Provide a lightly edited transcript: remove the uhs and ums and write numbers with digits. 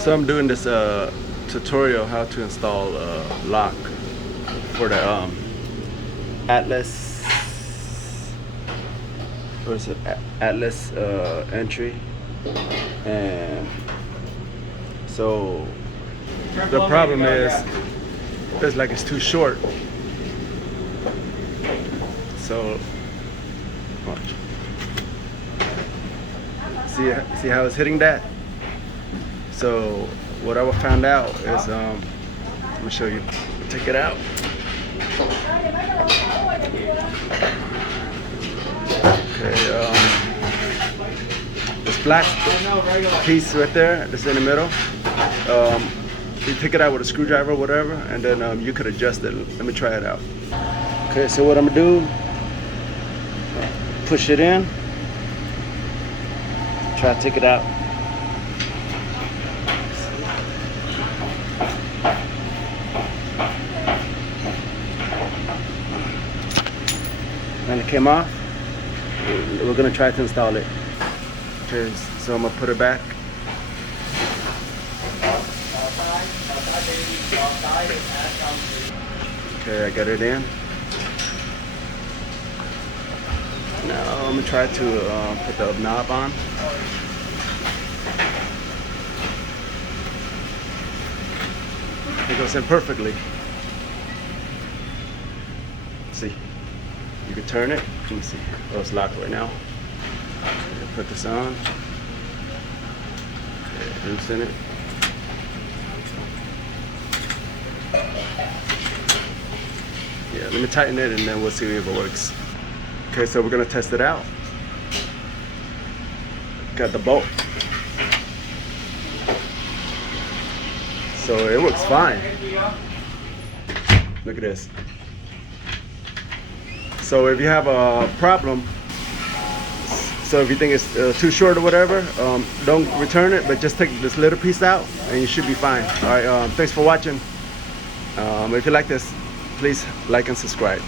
So I'm doing this tutorial how to install lock for the Atlas. What is it? Atlas entry. And so the problem is it's like it's too short. So watch. See how it's hitting that? So what I found out is I'm gonna show you. Take it out. Okay, this black piece right there, that's in the middle. You take it out with a screwdriver or whatever, and then you could adjust it. Let me try it out. Okay, so what I'm gonna do, push it in, try to take it out. And it came off. We're gonna try to install it. Okay, so I'm gonna put it back. Okay, I got it in. Now I'm gonna try to put the knob on. It goes in perfectly. See, you can turn it. Let me see. Oh, it's locked right now. Put this on. Okay, loosen it. Yeah, let me tighten it and then we'll see if it works. Okay, so we're gonna test it out. Got the bolt. So it works fine. Look at this. So if you have a problem, so if you think it's too short or whatever, don't return it, but just take this little piece out and you should be fine. All right, thanks for watching. If you like this, please like and subscribe.